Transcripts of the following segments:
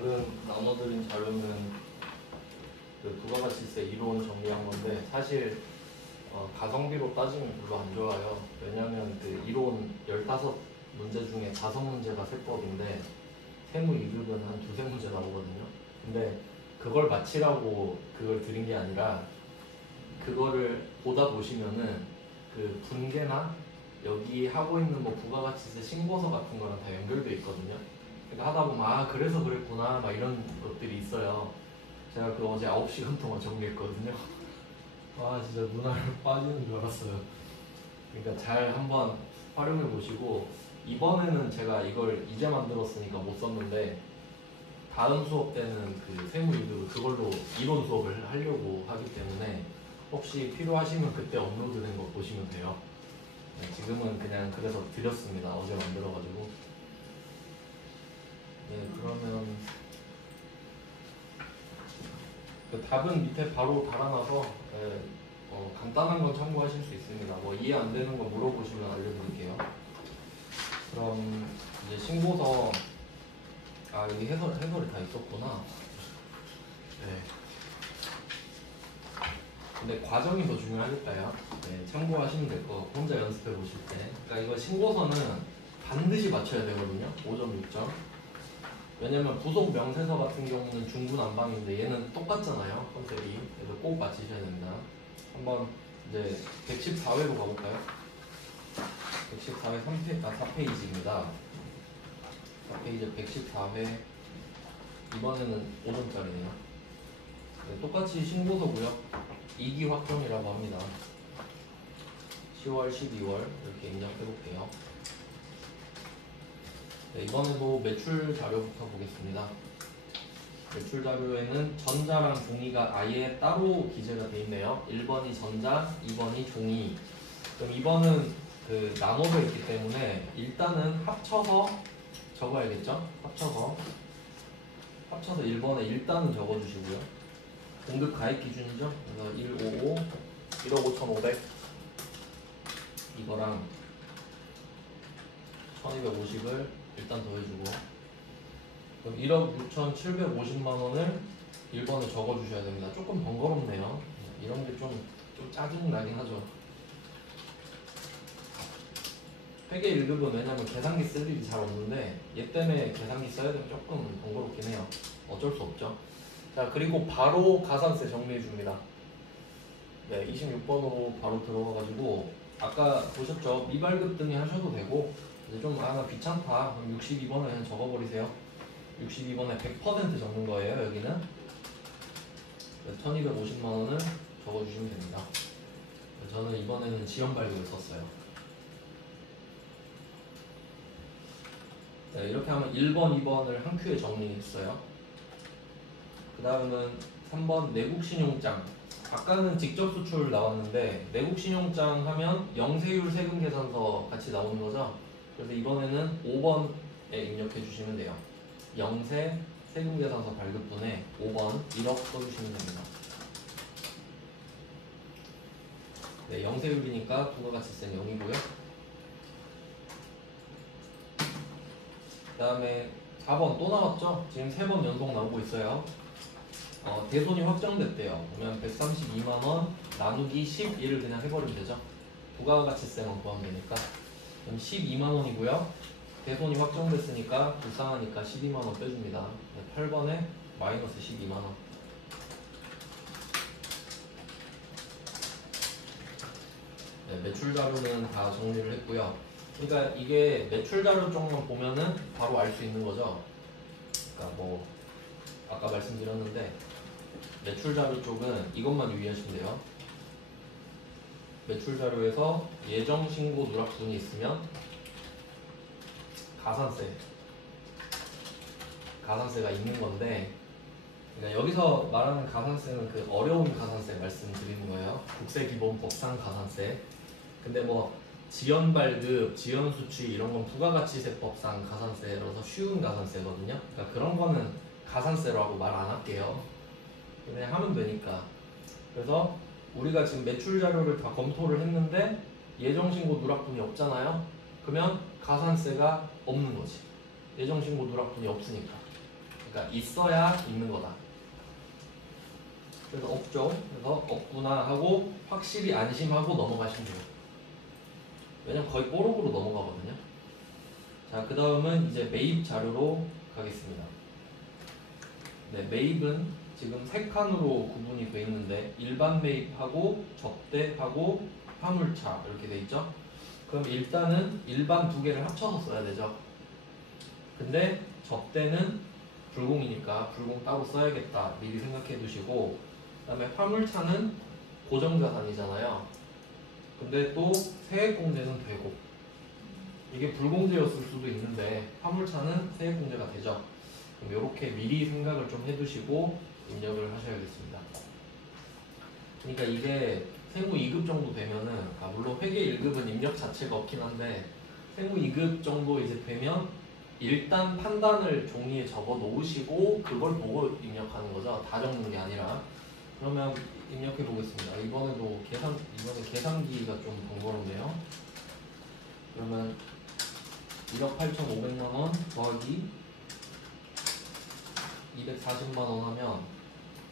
방금 나눠드린 자료는 그 부가가치세 이론 정리한 건데 사실 가성비로 따지면 별로 안 좋아요. 왜냐면 그 이론 15문제 중에 5문제가 세법인데 세무 2급은 한 두세 문제 나오거든요. 근데 그걸 맞히라고 그걸 드린 게 아니라 그거를 보다 보시면은 그 분계나 여기 하고 있는 뭐 부가가치세 신고서 같은 거랑 다 연결돼 있거든요. 그러니까 하다 보면 아 그래서 그랬구나 막 이런 것들이 있어요. 제가 그 어제 9시간 동안 정리했거든요. 아 진짜 눈알 빠지는 줄 알았어요. 그러니까 잘 한번 활용해 보시고 이번에는 제가 이걸 이제 만들었으니까 못 썼는데 다음 수업 때는 그 세무 2급 그걸로 이론 수업을 하려고 하기 때문에 혹시 필요하시면 그때 업로드된 거 보시면 돼요. 네, 지금은 그냥 그래서 드렸습니다. 어제 만들어가지고. 네, 그러면 그 답은 밑에 바로 달아놔서 네, 간단한 건 참고하실 수 있습니다. 뭐 이해 안 되는 거 물어보시면 알려드릴게요. 그럼 이제 신고서 여기 해설이 다 있었구나. 네. 근데 과정이 더 중요하니까요. 네, 참고하시면 될 거 같고 혼자 연습해 보실 때. 그러니까 이거 신고서는 반드시 맞춰야 되거든요. 5점, 6점. 왜냐면 부속 명세서 같은 경우는 중구난방인데 얘는 똑같잖아요. 컨셉이. 그래서 꼭 맞히셔야 됩니다. 한번 이제 114회로 가볼까요? 114회 4페이지입니다. 4페이지 114회 이번에는 5점짜리네요. 네, 똑같이 신고서고요. 2기 확정이라고 합니다. 10월, 12월 이렇게 입력해 볼게요. 네, 이번에도 매출 자료부터 보겠습니다. 매출 자료에는 전자랑 종이가 아예 따로 기재가 되어 있네요. 1번이 전자, 2번이 종이. 그럼 2번은 그 나눠져 있기 때문에 일단은 합쳐서 적어야겠죠? 합쳐서 1번에 일단은 적어주시고요. 공급 가입 기준이죠? 그래서 155, 1억 5,500 이거랑 1250을 일단 더해주고 그럼 1억 6,750만 원을 1번에 적어주셔야 됩니다. 조금 번거롭네요. 이런 게 좀 짜증나긴 하죠. 회계 1급은 왜냐면 계산기 쓸 일이 잘 없는데 얘 때문에 계산기 써야 되면 조금 번거롭긴 해요. 어쩔 수 없죠. 자, 그리고 바로 가산세 정리해 줍니다. 네, 26번으로 바로 들어가가지고 아까 보셨죠? 미발급 등에 하셔도 되고 이제 좀 귀찮다. 그럼 62번을 그냥 적어버리세요. 62번에 100% 적는 거예요. 여기는 1250만 원을 적어주시면 됩니다. 저는 이번에는 지연 발급을 썼어요. 네, 이렇게 하면 1번, 2번을 한 큐에 정리했어요. 그 다음은 3번 내국신용장. 아까는 직접 수출 나왔는데 내국신용장 하면 영세율 세금계산서 같이 나오는 거죠. 그래서 이번에는 5번에 입력해 주시면 돼요. 영세 세금계산서 발급분에 5번 1억 써주시면 됩니다. 네, 영세율이니까 부가가치세는 0이고요. 그 다음에 4번 또 나왔죠? 지금 3번 연속 나오고 있어요. 대손이 확정됐대요. 그러면 132만원 나누기 11을 그냥 해버리면 되죠. 부가가치세만 구하면 되니까. 그럼 12만원이고요. 대손이 확정됐으니까 불쌍하니까 12만원 빼줍니다. 8번에 마이너스 12만원. 네, 매출 자료는 다 정리를 했고요. 그러니까 이게 매출 자료 쪽만 보면은 바로 알 수 있는 거죠. 그러니까 뭐 아까 말씀드렸는데 매출 자료 쪽은 이것만 유의하시면 돼요. 매출 자료에서 예정 신고 누락분이 있으면 가산세가 있는 건데, 그러니까 여기서 말하는 가산세는 그 어려운 가산세 말씀드리는 거예요. 국세기본법상 가산세. 근데 뭐 지연 발급, 지연 수취 이런 건 부가가치세법상 가산세라서 쉬운 가산세거든요. 그러니까 그런 거는 가산세라고 말 안 할게요. 그냥 하면 되니까. 그래서 우리가 지금 매출 자료를 다 검토를 했는데 예정신고 누락분이 없잖아요. 그러면 가산세가 없는 거지. 예정신고 누락분이 없으니까. 그러니까 있어야 있는 거다. 그래서 없죠. 그래서 없구나 하고 확실히 안심하고 넘어가시면 돼요. 왜냐면 거의 뽀록으로 넘어가거든요. 자, 그 다음은 이제 매입 자료로 가겠습니다. 네, 매입은 지금 세 칸으로 구분이 되어 있는데 일반 매입하고 접대하고 화물차 이렇게 돼 있죠. 그럼 일단은 일반 두 개를 합쳐서 써야 되죠. 근데 접대는 불공이니까 불공 따로 써야겠다 미리 생각해 두시고, 그 다음에 화물차는 고정자산이잖아요. 근데 또 세액공제는 되고, 이게 불공제였을 수도 있는데 화물차는 세액공제가 되죠. 그럼 이렇게 미리 생각을 좀 해두시고 입력을 하셔야겠습니다. 그러니까 이게 세무 2급 정도 되면은, 물론 회계 1급은 입력 자체가 없긴 한데 세무 2급 정도 이제 되면 일단 판단을 종이에 적어 놓으시고 그걸 보고 입력하는 거죠. 다 적는 게 아니라. 그러면 입력해 보겠습니다. 이번에 계산기가 좀 번거롭네요. 그러면 1억 8,500만 원 더하기 240만 원 하면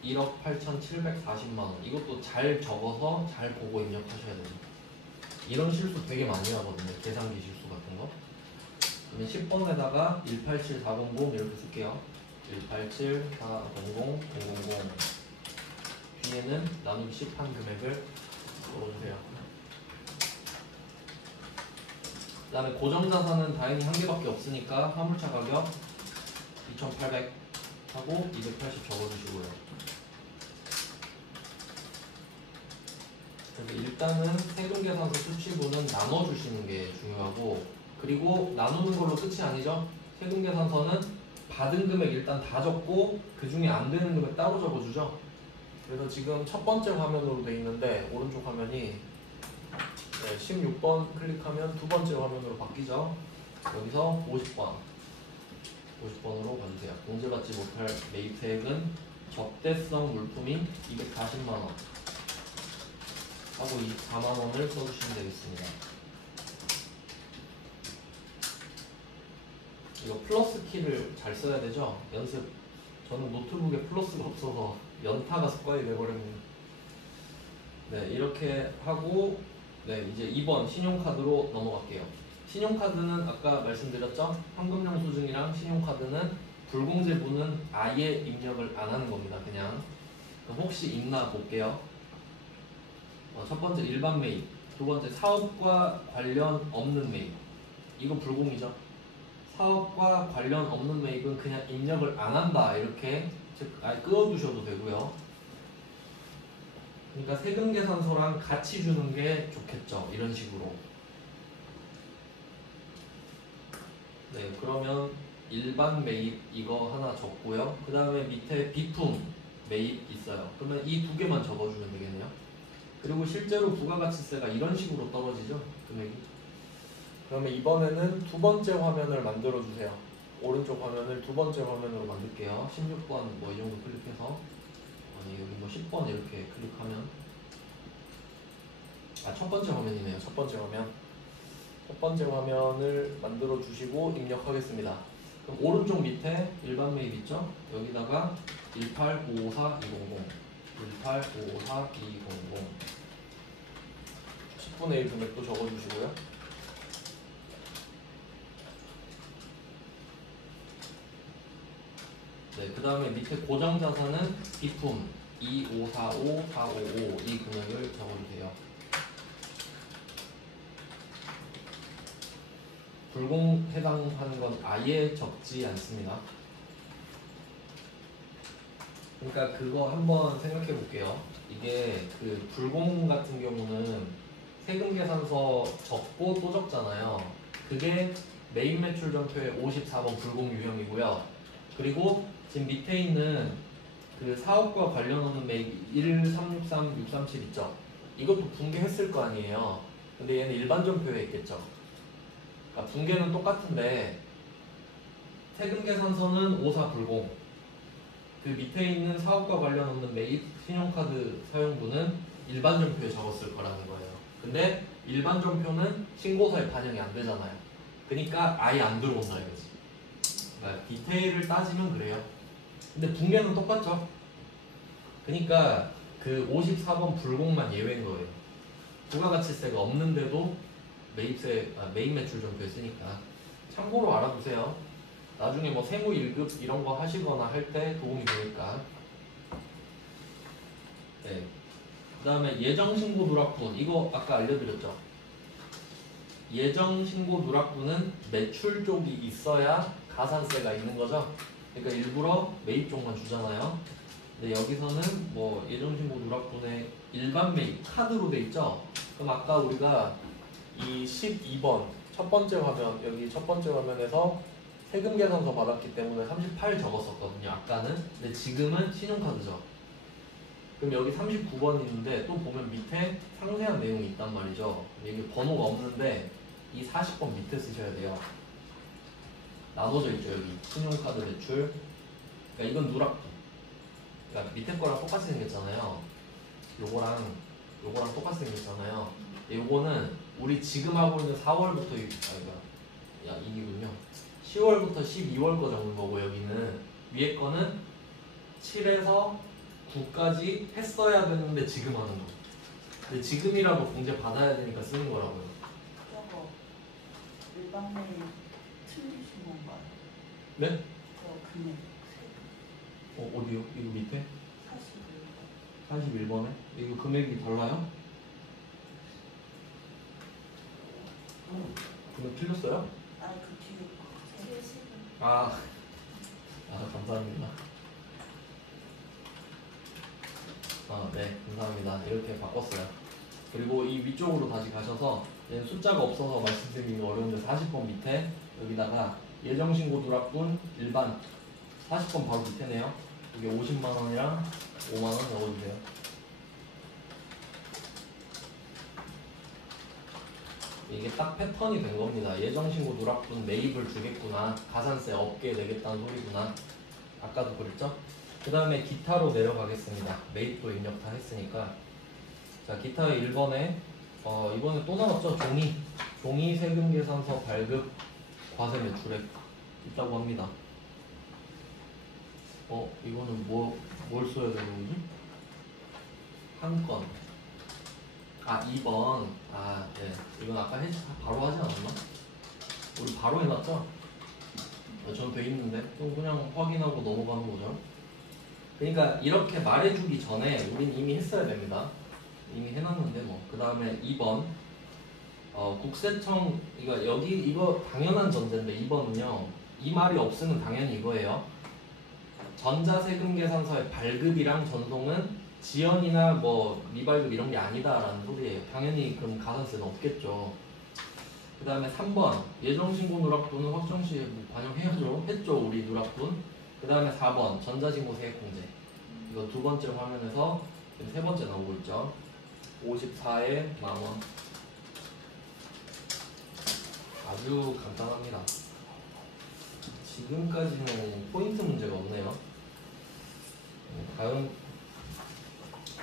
1억 8,740만 원. 이것도 잘 적어서 잘 보고 입력하셔야 됩니다. 이런 실수 되게 많이 하거든요. 계산기 실수 같은 거. 그러면 10번에다가 187400 이렇게 쓸게요. 187400 000 뒤에는 나누기 10한 금액을 넣어주세요. 그 다음에 고정자산은 당연히 한 개밖에 없으니까 화물차 가격 2,800 하고 280 적어주시고요. 그래서 일단은 세금계산서 수치부는 나눠주시는 게 중요하고, 그리고 나누는 걸로 끝이 아니죠. 세금계산서는 받은 금액 일단 다 적고 그 중에 안 되는 금액 따로 적어주죠. 그래서 지금 첫 번째 화면으로 돼 있는데 오른쪽 화면이 16번 클릭하면 두 번째 화면으로 바뀌죠. 여기서 50번으로 가주세요. 공제받지 못할 매입세액은 접대성 물품인 240만원 하고 4만원을 써주시면 되겠습니다. 이거 플러스 키를 잘 써야 되죠. 연습, 저는 노트북에 플러스가 없어서 연타가 습관이 돼버렸네요. 네, 이렇게 하고 이제 2번 신용카드로 넘어갈게요. 신용카드는 아까 말씀드렸죠? 현금영수증이랑 신용카드는 불공제분은 아예 입력을 안 하는 겁니다. 그냥. 그럼 혹시 있나 볼게요. 첫 번째 일반 매입, 두 번째 사업과 관련 없는 매입. 이거 불공이죠. 사업과 관련 없는 매입은 그냥 입력을 안 한다 이렇게 아예 끄어두셔도 되고요. 그러니까 세금계산서랑 같이 주는 게 좋겠죠. 이런 식으로. 네, 그러면 일반 매입 이거 하나 적고요. 그 다음에 밑에 비품 매입 있어요. 그러면 이 두 개만 적어주면 되겠네요. 그리고 실제로 부가가치세가 이런 식으로 떨어지죠. 금액이. 그러면 이번에는 두 번째 화면을 만들어 주세요. 오른쪽 화면을 두 번째 화면으로 만들게요. 16번 뭐 이 정도 클릭해서, 아니 여기 뭐 10번 이렇게 클릭하면, 첫 번째 화면이네요. 첫 번째 화면. 첫 번째 화면을 만들어 주시고 입력하겠습니다. 그럼 오른쪽 밑에 일반 매입 있죠? 여기다가 1855200 1855200 10분의 1 금액도 적어주시고요. 네, 그 다음에 밑에 고정자산은 비품 2545455 이 금액을 적어주세요. 불공 해당하는 건 아예 적지 않습니다. 그러니까 그거 한번 생각해 볼게요. 이게 그 불공 같은 경우는 세금계산서 적고 또 적잖아요. 그게 매입 매출 전표의 54번 불공 유형이고요. 그리고 지금 밑에 있는 그 사업과 관련 없는 매입 1363637 있죠. 이것도 붕괴했을 거 아니에요. 근데 얘는 일반 전표에 있겠죠. 그러니까 붕괴는 똑같은데 세금계산서는 54 불공, 그 밑에 있는 사업과 관련 없는 매입 신용카드 사용분은 일반 전표에 적었을 거라는 거예요. 근데 일반 전표는 신고서에 반영이 안 되잖아요. 그러니까 아예 안 들어온다 이거지. 그러니까 디테일을 따지면 그래요. 근데 붕괴는 똑같죠. 그러니까 그 54번 불공만 예외인 거예요. 부가가치세가 없는데도 매입 매출 좀 됐으니까 참고로 알아두세요. 나중에 뭐 세무 1급 이런 거 하시거나 할 때 도움이 되니까. 네. 그 다음에 예정신고 누락분, 이거 아까 알려드렸죠. 예정신고 누락분은 매출 쪽이 있어야 가산세가 있는 거죠. 그러니까 일부러 매입 쪽만 주잖아요. 근데 여기서는 뭐 예정신고 누락분에 일반 매입 카드로 돼 있죠. 그럼 아까 우리가 이 12번 첫 번째 화면, 여기 첫 번째 화면에서 세금 계산서 받았기 때문에 38 적었었거든요. 아까는. 근데 지금은 신용카드죠. 그럼 여기 39번 있는데 또 보면 밑에 상세한 내용이 있단 말이죠. 여기 번호가 없는데 이 40번 밑에 쓰셔야 돼요. 나눠져 있죠. 여기 신용카드 대출. 그러니까 이건 누락분. 그러니까 밑에 거랑 똑같이 생겼잖아요. 요거랑 똑같이 생겼잖아요. 요거는 우리 지금 하고 있는 4월부터 이기군요. 10월부터 12월 거 적는 거고, 여기는 위에 거는 7에서 9까지 했어야 되는데 지금 하는 거. 근데 지금이라도 공제 받아야 되니까 쓰는 거라고요. 저거 일반 메일 틀리신 건가요? 네? 저 금액 어디요? 이거 밑에? 41번 41번에? 이거 금액이 달라요? 금액 틀렸어요? 아니 그 뒤에 거 30번 아, 감사합니다. 네, 감사합니다. 이렇게 바꿨어요. 그리고 이 위쪽으로 다시 가셔서 얘는 숫자가 없어서 말씀드리기 어려운데 40번 밑에 여기다가 예정신고 누락분 일반 40번 바로 밑에네요. 이게 50만원이랑 5만원 넣어주세요. 이게 딱 패턴이 된 겁니다. 예정신고 누락분 매입을 주겠구나, 가산세 없게 내겠다는 소리구나. 아까도 그랬죠? 그 다음에 기타로 내려가겠습니다. 매입도 입력 다 했으니까. 자, 기타의 1번에 이번에 또 나왔죠? 종이 세금 계산서 발급 과세 매출액 있다고 합니다. 이거는 뭘 써야 되는 거지? 한 건. 2번. 네. 이건 아까 바로 하지 않았나? 우리 바로 해놨죠? 저는 돼 있는데 좀 그냥 확인하고 넘어가는 거죠. 그러니까 이렇게 말해주기 전에 우린 이미 했어야 됩니다. 이미 해놨는데 뭐. 그 다음에 2번. 국세청, 이거 당연한 전제인데 2번은요. 이 말이 없으면 당연히 이거예요. 전자세금 계산서의 발급이랑 전송은 지연이나 뭐 미발급 이런 게 아니다라는 소리예요. 당연히 그럼 가산세는 없겠죠. 그 다음에 3번 예정신고 누락분은 확정시에 반영해야죠. 했죠 우리 누락분. 그 다음에 4번 전자신고 세액공제. 이거 두 번째 화면에서 지금 세 번째 나오고 있죠. 54에 만원. 아주 간단합니다. 지금까지는 포인트 문제가 없네요. 다음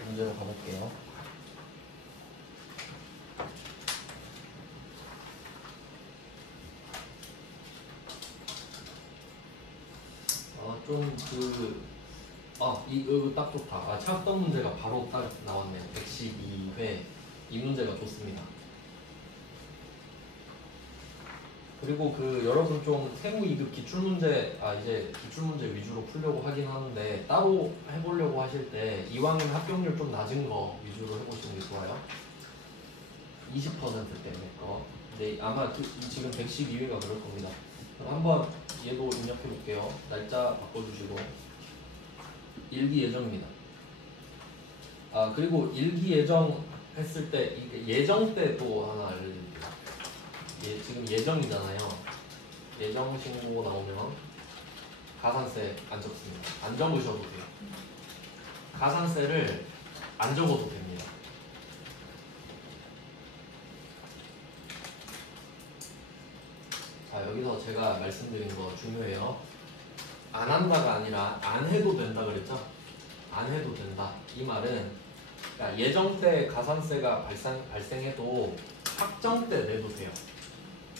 문제로 가볼게요. 이거 딱 좋다. 찾던 문제가 바로 딱 나왔네요. 112회. 이 문제가 좋습니다. 그리고 여러분 좀 세무 2급 기출문제, 이제 기출문제 위주로 풀려고 하긴 하는데, 따로 해보려고 하실 때 이왕이면 합격률 좀 낮은 거 위주로 해보시는 게 좋아요. 20%대의 거. 근데 아마 지금 112회가 그럴 겁니다. 그럼 한번 얘도 입력해 볼게요. 날짜 바꿔주시고. 일기 예정입니다. 그리고 일기 예정 했을 때, 예정 때 또 하나 알려드릴게요. 지금 예정이잖아요. 예정 신고 나오면 가산세 안 적습니다. 안 적으셔도 돼요. 가산세를 안 적어도 됩니다. 자, 여기서 제가 말씀드린 거 중요해요. 안 한다가 아니라 안 해도 된다 그랬죠? 안 해도 된다. 이 말은 그러니까 예정 때 가산세가 발생해도 확정 때 내도 돼요.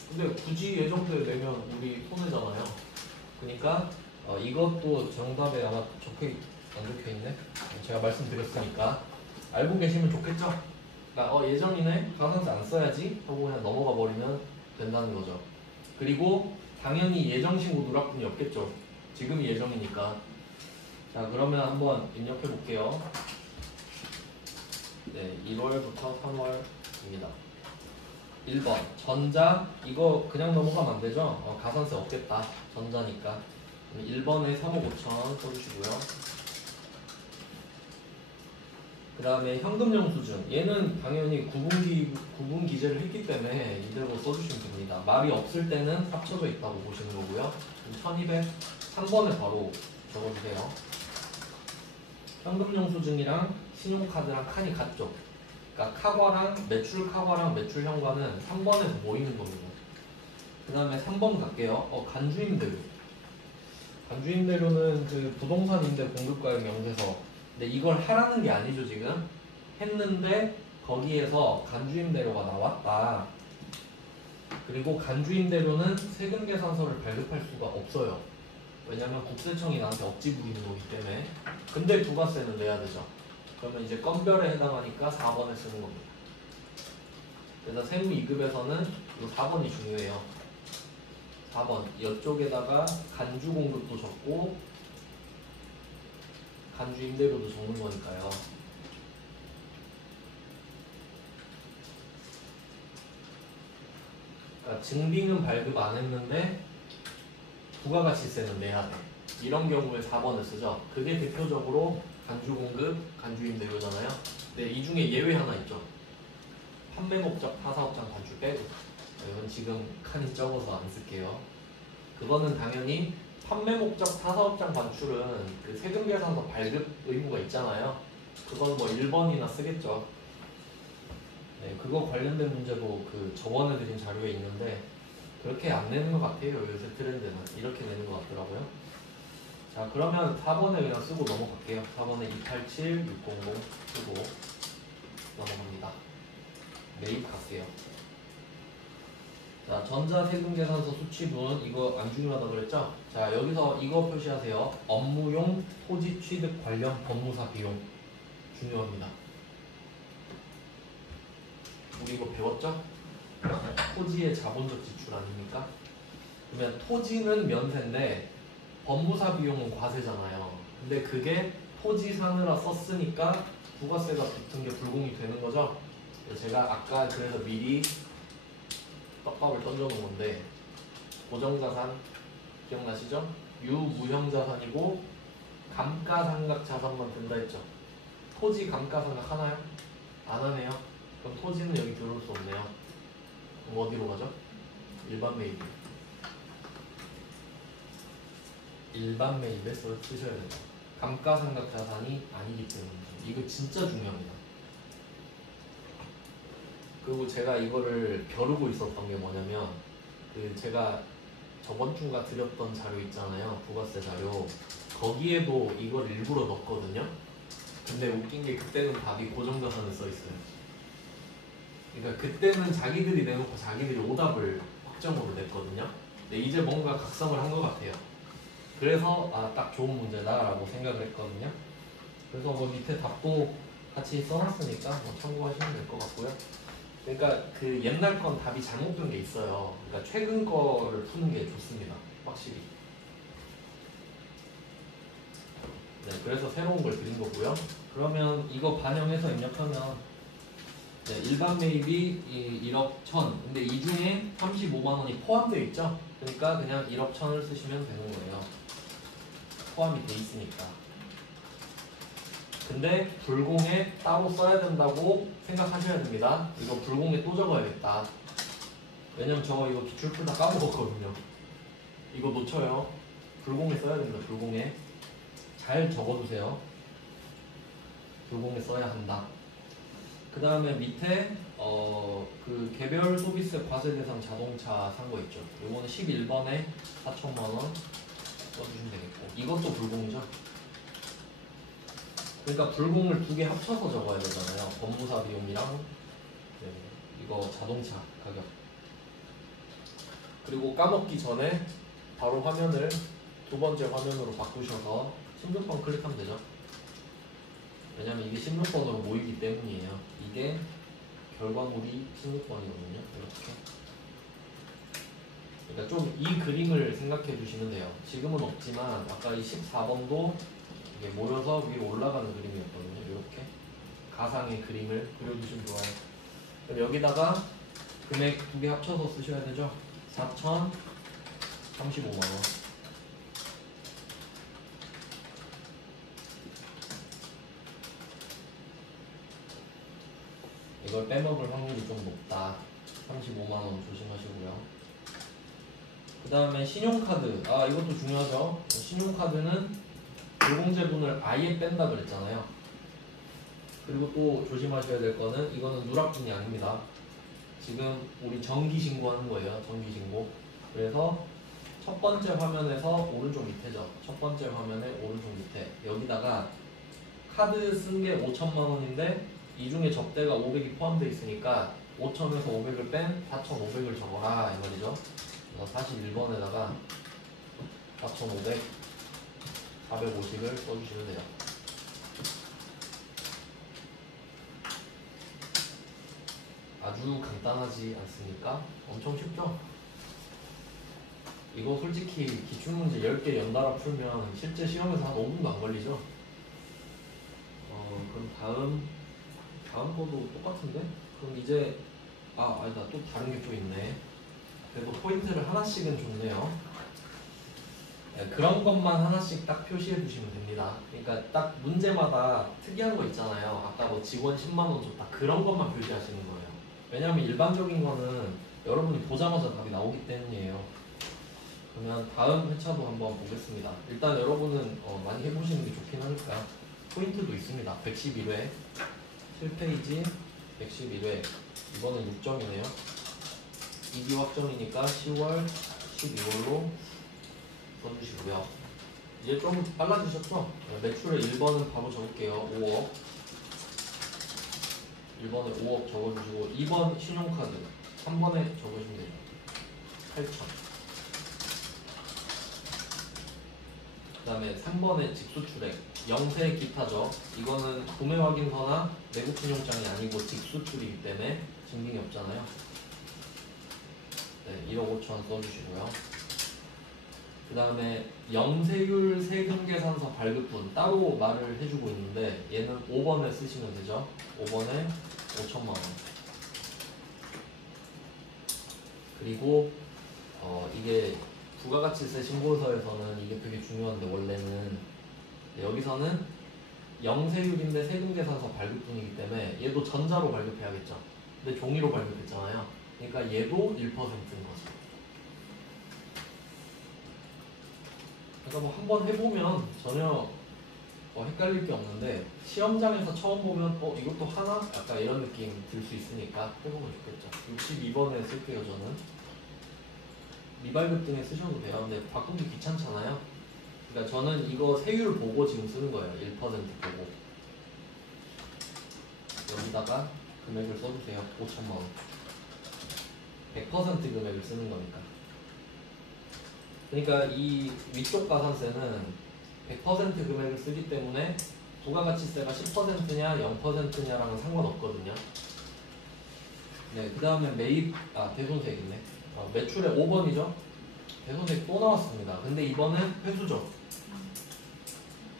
근데 굳이 예정 때 내면 우리 손해잖아요. 그러니까 이것도 정답에 아마 안 적혀 있네. 제가 말씀드렸으니까 알고 계시면 좋겠죠. 그러니까 예정이네. 가산세 안 써야지 하고 그냥 넘어가 버리면 된다는 거죠. 그리고 당연히 예정신고 누락분이 없겠죠. 지금이 예정이니까. 자, 그러면 한번 입력해 볼게요. 네, 1월부터 3월입니다. 1번 전자. 이거 그냥 넘어가면 안 되죠. 가산세 없겠다. 전자니까. 1번에 3억 5천 써주시고요. 그 다음에 현금영수증. 얘는 당연히 구분 기재를 했기 때문에 이대로 써주시면 됩니다. 말이 없을 때는 합쳐져 있다고 보시는 거고요. 1200 3번에 바로 적어주세요. 현금영수증이랑 신용카드랑 칸이 같죠. 그러니까 카과랑 매출 카과랑 매출 현과는 3번에서 모이는 겁니다. 그 다음에 3번 갈게요. 간주임대료. 간주임대료는 그 부동산임대 공급가액 명세서. 근데 이걸 하라는 게 아니죠. 지금 했는데 거기에서 간주임대료가 나왔다. 그리고 간주임대료는 세금계산서를 발급할 수가 없어요. 왜냐면 국세청이 나한테 억지 부리는 거기 때문에. 근데 부가세는 내야 되죠. 그러면 이제 건별에 해당하니까 4번에 쓰는 겁니다. 그래서 세무 2급에서는 이 4번이 중요해요. 4번 이쪽에다가 간주 공급도 적고 간주 임대료도 적는 거니까요. 그러니까 증빙은 발급 안 했는데 부가가치세는 내야 돼. 이런 경우에 4번을 쓰죠. 그게 대표적으로 간주 공급, 간주 임대료잖아요. 근데 이 중에 예외 하나 있죠. 판매 목적 타사업장 단출 빼고. 이건 지금 칸이 적어서 안 쓸게요. 그거는 당연히 판매 목적 타사업장 반출은 그 세금계산서 발급 의무가 있잖아요. 그건 뭐 1번이나 쓰겠죠. 네, 그거 관련된 문제도 그 저번에 드린 자료에 있는데 그렇게 안 내는 것 같아요. 요새 트렌드는 이렇게 내는 것 같더라고요. 자, 그러면 4번에 그냥 쓰고 넘어갈게요. 4번에 287, 600 쓰고 넘어갑니다. 매입 갈게요. 자, 전자세금계산서 수취분 이거 안 중요하다고 그랬죠? 자, 여기서 이거 표시하세요. 업무용 토지 취득 관련 법무사 비용 중요합니다. 우리 이거 배웠죠? 토지의 자본적 지출 아닙니까? 그러면 토지는 면세인데 법무사 비용은 과세잖아요. 근데 그게 토지 사느라 썼으니까 부가세가 붙은 게 불공이 되는 거죠? 제가 아까 그래서 미리 떡밥을 던져놓은 건데 고정자산 기억나시죠? 유무형자산이고 감가상각자산만 된다 했죠. 토지 감가상각 하나요? 안 하네요. 그럼 토지는 여기 들어올 수 없네요. 그럼 어디로 가죠? 일반 매입. 일반 매입에 쓰셔야 돼요. 감가상각자산이 아니기 때문이죠. 이거 진짜 중요합니다. 그리고 제가 이거를 벼르고 있었던 게 뭐냐면 그 제가 저번 주인가 드렸던 자료 있잖아요. 부가세 자료. 거기에도 이걸 일부러 넣었거든요. 근데 웃긴 게 그때는 답이 고정자산에 써있어요. 그러니까 그때는 자기들이 내놓고 자기들이 오답을 확정으로 냈거든요. 근데 이제 뭔가 각성을 한 것 같아요. 그래서 딱 좋은 문제다라고 생각을 했거든요. 그래서 뭐 밑에 답도 같이 써놨으니까 뭐 참고하시면 될 것 같고요. 그러니까 그 옛날 건 답이 잘못된 게 있어요. 그러니까 최근 거를 푸는 게 좋습니다. 확실히. 네, 그래서 새로운 걸 드린 거고요. 그러면 이거 반영해서 입력하면 네, 일반 매입이 1억 1천. 근데 이 중에 35만 원이 포함되어 있죠. 그러니까 그냥 1억 1천을 쓰시면 되는 거예요. 포함이 돼 있으니까. 근데 불공에 따로 써야 된다고 생각하셔야 됩니다. 이거 불공에 또 적어야겠다. 왜냐면 저 이거 기출 풀다 까먹었거든요. 이거 놓쳐요. 불공에 써야 됩니다. 불공에. 잘 적어두세요. 불공에 써야 한다. 그 다음에 밑에 그 개별 소비세 과세 대상 자동차 산 거 있죠. 요거는 11번에 4천만 원 써주시면 되겠고, 이것도 불공이죠. 그러니까 불공을 두 개 합쳐서 적어야 되잖아요. 법무사 비용이랑 네, 이거 자동차 가격. 그리고 까먹기 전에 바로 화면을 두 번째 화면으로 바꾸셔서 16번 클릭하면 되죠. 왜냐면 이게 16번으로 모이기 때문이에요. 이게 결과물이 16번이거든요. 이렇게. 그러니까 좀 이 그림을 생각해 주시면 돼요. 지금은 없지만 아까 이 14번도 이게 모여서 위로 올라가는 그림이었거든요. 이렇게 가상의 그림을 그려주시면 좋아요. 그럼 여기다가 금액 두 개 합쳐서 쓰셔야 되죠. 4,035만 원. 이걸 빼먹을 확률이 좀 높다. 35만 원 조심하시고요. 그 다음에 신용카드. 이것도 중요하죠. 신용카드는 불공제분을 아예 뺀다 그랬잖아요. 그리고 또 조심하셔야 될 거는 이거는 누락분이 아닙니다. 지금 우리 정기신고하는 거예요. 정기신고. 그래서 첫 번째 화면에서 오른쪽 밑에죠. 첫 번째 화면에 오른쪽 밑에 여기다가 카드 쓴 게 5천만 원인데 이 중에 접대가 500이 포함되어 있으니까 5천에서 500을 뺀 4,500을 적어라 이 말이죠. 41번에다가 4,500, 450을 써주시면 돼요. 아주 간단하지 않습니까? 엄청 쉽죠? 이거 솔직히 기출문제 10개 연달아 풀면 실제 시험에서 한 5분도 안 걸리죠? 그럼 다음 거도 똑같은데? 그럼 이제 아니다 또 다른 게 또 있네. 그래도 포인트를 하나씩은 줬네요. 네, 그런 것만 하나씩 딱 표시해 주시면 됩니다. 그러니까 딱 문제마다 특이한 거 있잖아요. 아까 뭐 직원 10만 원 줬다 그런 것만 표시하시는 거예요. 왜냐하면 일반적인 거는 여러분이 보자마자 답이 나오기 때문이에요. 그러면 다음 회차도 한번 보겠습니다. 일단 여러분은 많이 해보시는 게 좋긴 하니까 포인트도 있습니다. 111회 7페이지 111회 이번엔 6점이네요. 2기 확정이니까 10월 12월로 써주시고요. 이제 좀 빨라지셨죠? 매출의 1번은 바로 적을게요. 5억 1번에 5억 적어주시고 2번 신용카드 3번에 적으시면 돼요. 8천. 그 다음에 3번에 직수출액 영세 기타죠. 이거는 구매 확인서나 내국 신용장이 아니고 직수출이기 때문에 증빙이 없잖아요. 네, 1억 5천 써주시고요. 그 다음에 영세율 세금계산서 발급분 따로 말을 해주고 있는데 얘는 5번에 쓰시면 되죠. 5번에 5천만 원. 그리고 이게 부가가치세 신고서에서는 이게 되게 중요한데 원래는 여기서는 영세율인데 세금계산서 발급분이기 때문에 얘도 전자로 발급해야겠죠. 근데 종이로 발급했잖아요. 그러니까 얘도 1%인 거죠. 그러니까 뭐 한번 해보면 전혀 헷갈릴 게 없는데 시험장에서 처음 보면 이것도 하나? 약간 이런 느낌 들 수 있으니까 해보면 좋겠죠. 62번에 쓸게요. 저는 미발급 등에 쓰셔도 돼요. 근데 바꾸기 귀찮잖아요. 그러니까 저는 이거 세율 보고 지금 쓰는 거예요. 1% 보고 여기다가 금액을 써주세요. 5천만 원. 100% 금액을 쓰는 거니까. 그러니까 이 위쪽 가산세는 100% 금액을 쓰기 때문에 부가가치세가 10%냐 0%냐랑은 상관없거든요. 네, 그 다음에 매입 대손세 있네. 매출의 5번이죠. 대손세 또 나왔습니다. 근데 이번은 회수죠.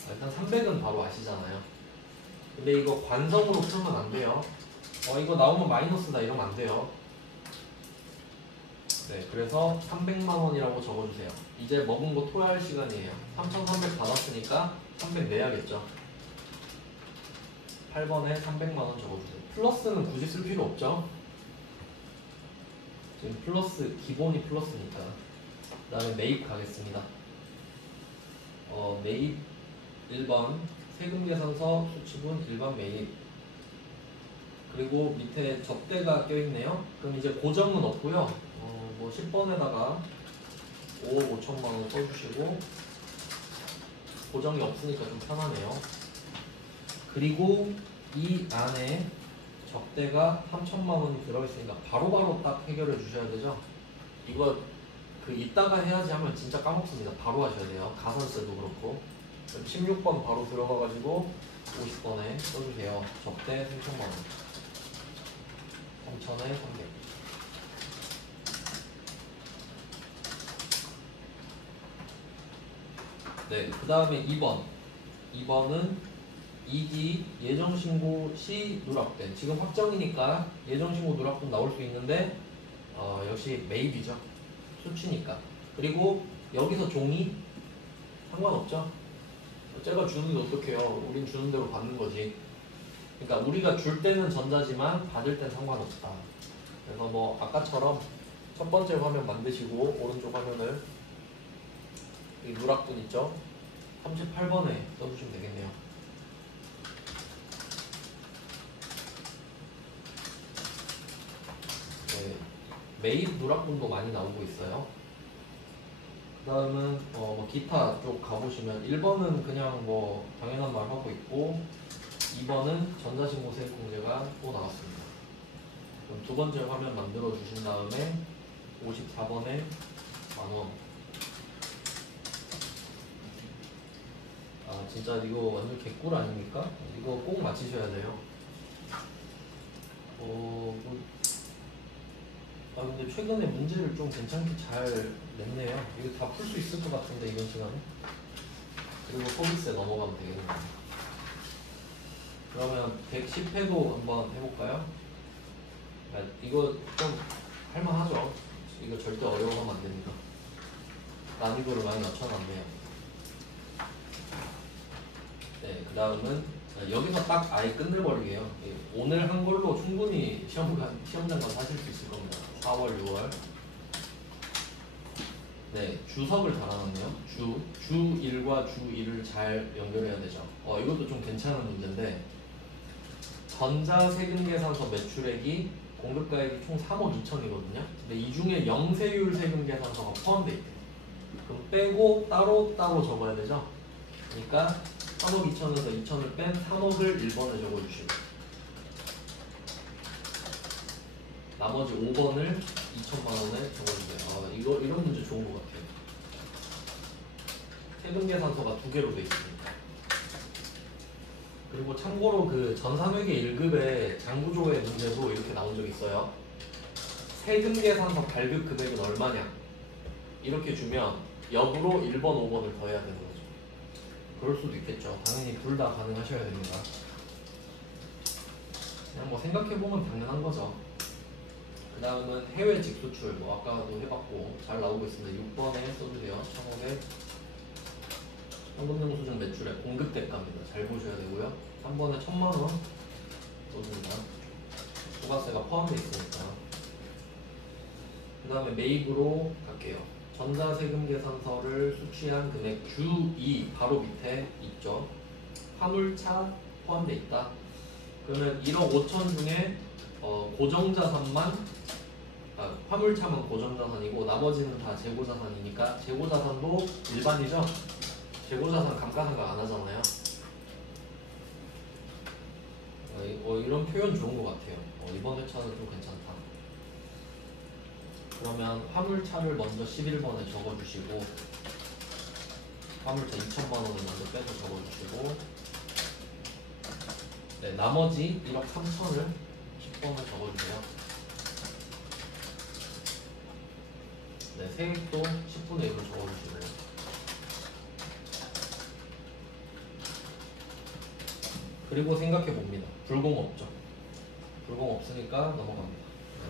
일단 300은 바로 아시잖아요. 근데 이거 관성으로 풀면 안 돼요. 이거 나오면 마이너스다 이러면 안 돼요. 네, 그래서 300만 원이라고 적어주세요. 이제 먹은 거 토할 시간이에요. 3,300 받았으니까 300 내야겠죠. 8번에 300만 원 적어주세요. 플러스는 굳이 쓸 필요 없죠. 지금 플러스, 기본이 플러스니까. 그 다음에 매입 가겠습니다. 매입 1번 세금계산서 수취분 일반 매입. 그리고 밑에 접대가 껴있네요. 그럼 이제 고정은 없고요. 10번에다가 5억 5천만 원 써주시고 고정이 없으니까 좀 편하네요. 그리고 이 안에 적대가 3천만 원이 들어있으니까 바로바로 딱 해결해 주셔야 되죠. 이거 그 이따가 해야지 하면 진짜 까먹습니다. 바로 하셔야 돼요. 가산세도 그렇고. 16번 바로 들어가가지고 50번에 써주세요. 적대 3,000만 원. 3,000에 300. 네, 그 다음에 2번. 2번은 이기 예정신고 시 누락된. 지금 확정이니까 예정신고 누락분 나올 수 있는데 역시 매입이죠. 수치니까. 그리고 여기서 종이 상관없죠. 제가 주는데 어떡해요. 우린 주는 대로 받는 거지. 그러니까 우리가 줄 때는 전자지만 받을 땐 상관없다. 그래서 뭐 아까처럼 첫 번째 화면 만드시고 오른쪽 화면을 이 누락분 있죠? 38번에 써주시면 되겠네요. 네, 매입 누락분도 많이 나오고 있어요. 그 다음은 뭐 기타 쪽 가보시면 1번은 그냥 뭐 당연한 말 하고 있고 2번은 전자신고 세액공제가 또 나왔습니다. 그럼 두 번째 화면 만들어 주신 다음에 54번에 만원. 아 진짜 이거 완전 개꿀 아닙니까? 이거 꼭 맞히셔야 돼요. 근데 최근에 문제를 좀 괜찮게 잘 냈네요. 이거 다 풀 수 있을 것 같은데 이번 시간에. 그리고 서비스에 넘어가면 되겠네요. 그러면 110회도 한번 해볼까요? 이거 좀 할만하죠? 이거 절대 어려워하면 안 됩니다. 난이도를 많이 낮춰놨네요. 네, 그 다음은 여기서 딱 아예 끝내버리게요. 오늘 한 걸로 충분히 시험장 가서 하실 수 있을 겁니다. 4월, 6월. 네, 주석을 달아놨네요. 주 1과 주 2를 잘 연결해야 되죠. 이것도 좀 괜찮은 문제인데 전자세금계산서 매출액이 공급가액이 총 3억 2천이거든요. 근데 이 중에 영세율 세금계산서가 포함되어 있대요. 그럼 빼고 따로 적어야 되죠. 그러니까 3억 2천에서 2천을 뺀 3억을 1번에 적어주시고 나머지 5번을 2천만 원에 적어주세요. 이런 문제 좋은 것 같아요. 세금계산서가 두 개로 되어 있습니다. 그리고 참고로 그 전산회계 1급의 장부조회 문제도 이렇게 나온 적이 있어요. 세금계산서 발급 금액은 얼마냐? 이렇게 주면 역으로 1번, 5번을 더해야 되는 거죠. 그럴 수도 있겠죠. 당연히 둘 다 가능하셔야 됩니다. 그냥 뭐 생각해보면 당연한 거죠. 그 다음은 해외 직수출, 뭐 아까도 해봤고 잘 나오고 있습니다. 6번에 써주세요. 1,500 현금영수증 매출액 공급 대가입니다. 잘 보셔야 되고요. 3번에 1,000만 원 써줍니다. 부가세가 포함되어 있으니까. 그 다음에 매입으로 갈게요. 전자세금 계산서를 수취한 금액 주 2 바로 밑에 있죠. 화물차 포함되어 있다. 그러면 1억 5천 중에 고정자산만 화물차만 고정자산이고 나머지는 다 재고자산이니까 재고자산도 일반이죠. 재고자산 감가상각 안 하잖아요. 이런 표현 좋은 것 같아요. 이번 회차는 좀 괜찮다. 그러면 화물차를 먼저 11번에 적어주시고 화물차 2천만 원을 먼저 빼서 적어주시고 네, 나머지 1억 3천을 10번을 적어주세요. 네, 세액도 10분의 1로 적어주시고 그리고 생각해봅니다. 불공 없죠. 불공 없으니까 넘어갑니다.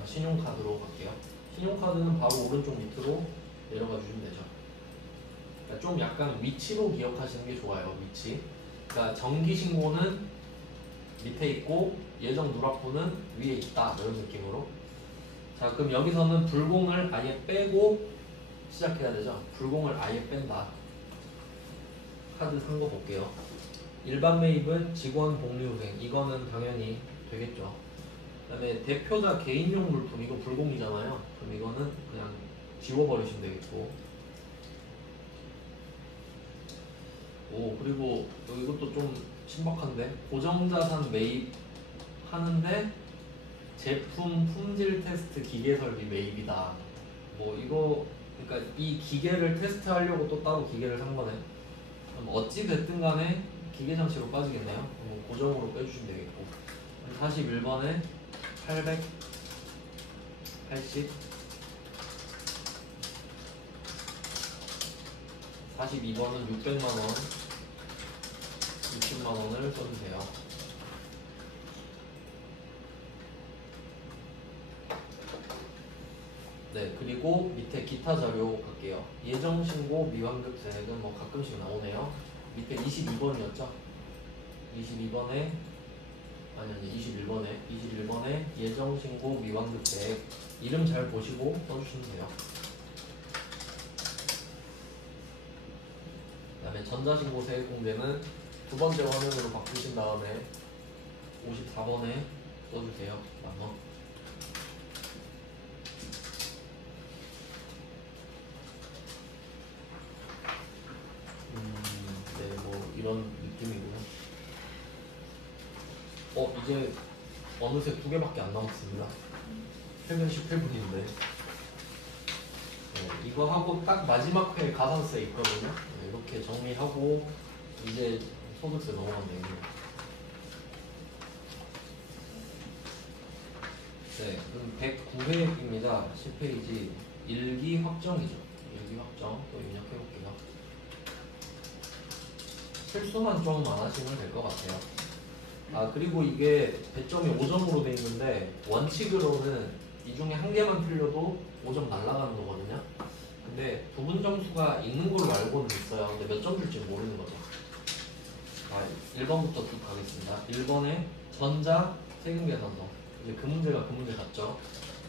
신용카드로 갈게요. 신용카드는 바로 오른쪽 밑으로 내려가 주시면 되죠. 그러니까 좀 약간 위치로 기억하시는 게 좋아요. 위치. 그러니까 정기신고는 밑에 있고 예정 누락분은 위에 있다. 이런 느낌으로. 자, 그럼 여기서는 불공을 아예 빼고 시작해야 되죠. 불공을 아예 뺀다. 카드 산 거 볼게요. 일반 매입은 직원 복리후생. 이거는 당연히 되겠죠. 그 다음에 대표자 개인용 물품. 이거 불공이잖아요. 그럼 이거는 그냥 지워버리시면 되겠고. 그리고 이것도 좀 신박한데 고정자산 매입하는데 제품 품질 테스트 기계 설비 매입이다. 뭐 이거 그러니까 이 기계를 테스트하려고 또 따로 기계를 산 거네. 그럼 어찌 됐든 간에 기계 장치로 빠지겠네요. 고정으로 빼주시면 되겠고. 41번에 880, 42번은 600만원, 60만원을 써주세요. 네, 그리고 밑에 기타 자료 갈게요. 예정신고 미완급 세액은 뭐 가끔씩 나오네요. 밑에 22번이었죠? 22번에 아니 21번에 예정신고 미완급 세액 이름 잘 보시고 써주시면 돼요. 그 다음에 전자신고 세액공제는 두 번째 화면으로 바꾸신 다음에 54번에 써주세요. 만원. 네, 뭐 이런 느낌이고요. 이제 어느새 2개밖에 안 남았습니다. 8분 18분인데. 네, 이거 하고 딱 마지막 회에 가산세 있거든요. 네, 이렇게 정리하고 이제 소득세 넘어가면 되겠네요. 네, 그럼 109회입니다. 10페이지 1기 확정이죠. 1기 확정 또 입력해볼게요. 실수만 좀 안 하시면 될 것 같아요. 그리고 이게 배점이 5점으로 돼 있는데 원칙으로는 이 중에 한 개만 틀려도 5점 날아가는 거거든요. 근데 부분 점수가 있는 걸로 알고는 있어요. 근데 몇 점 줄지 모르는 거죠. 1번부터 쭉 가겠습니다. 1번에 전자 세금계산서. 이제 그 문제가 그 문제 같죠.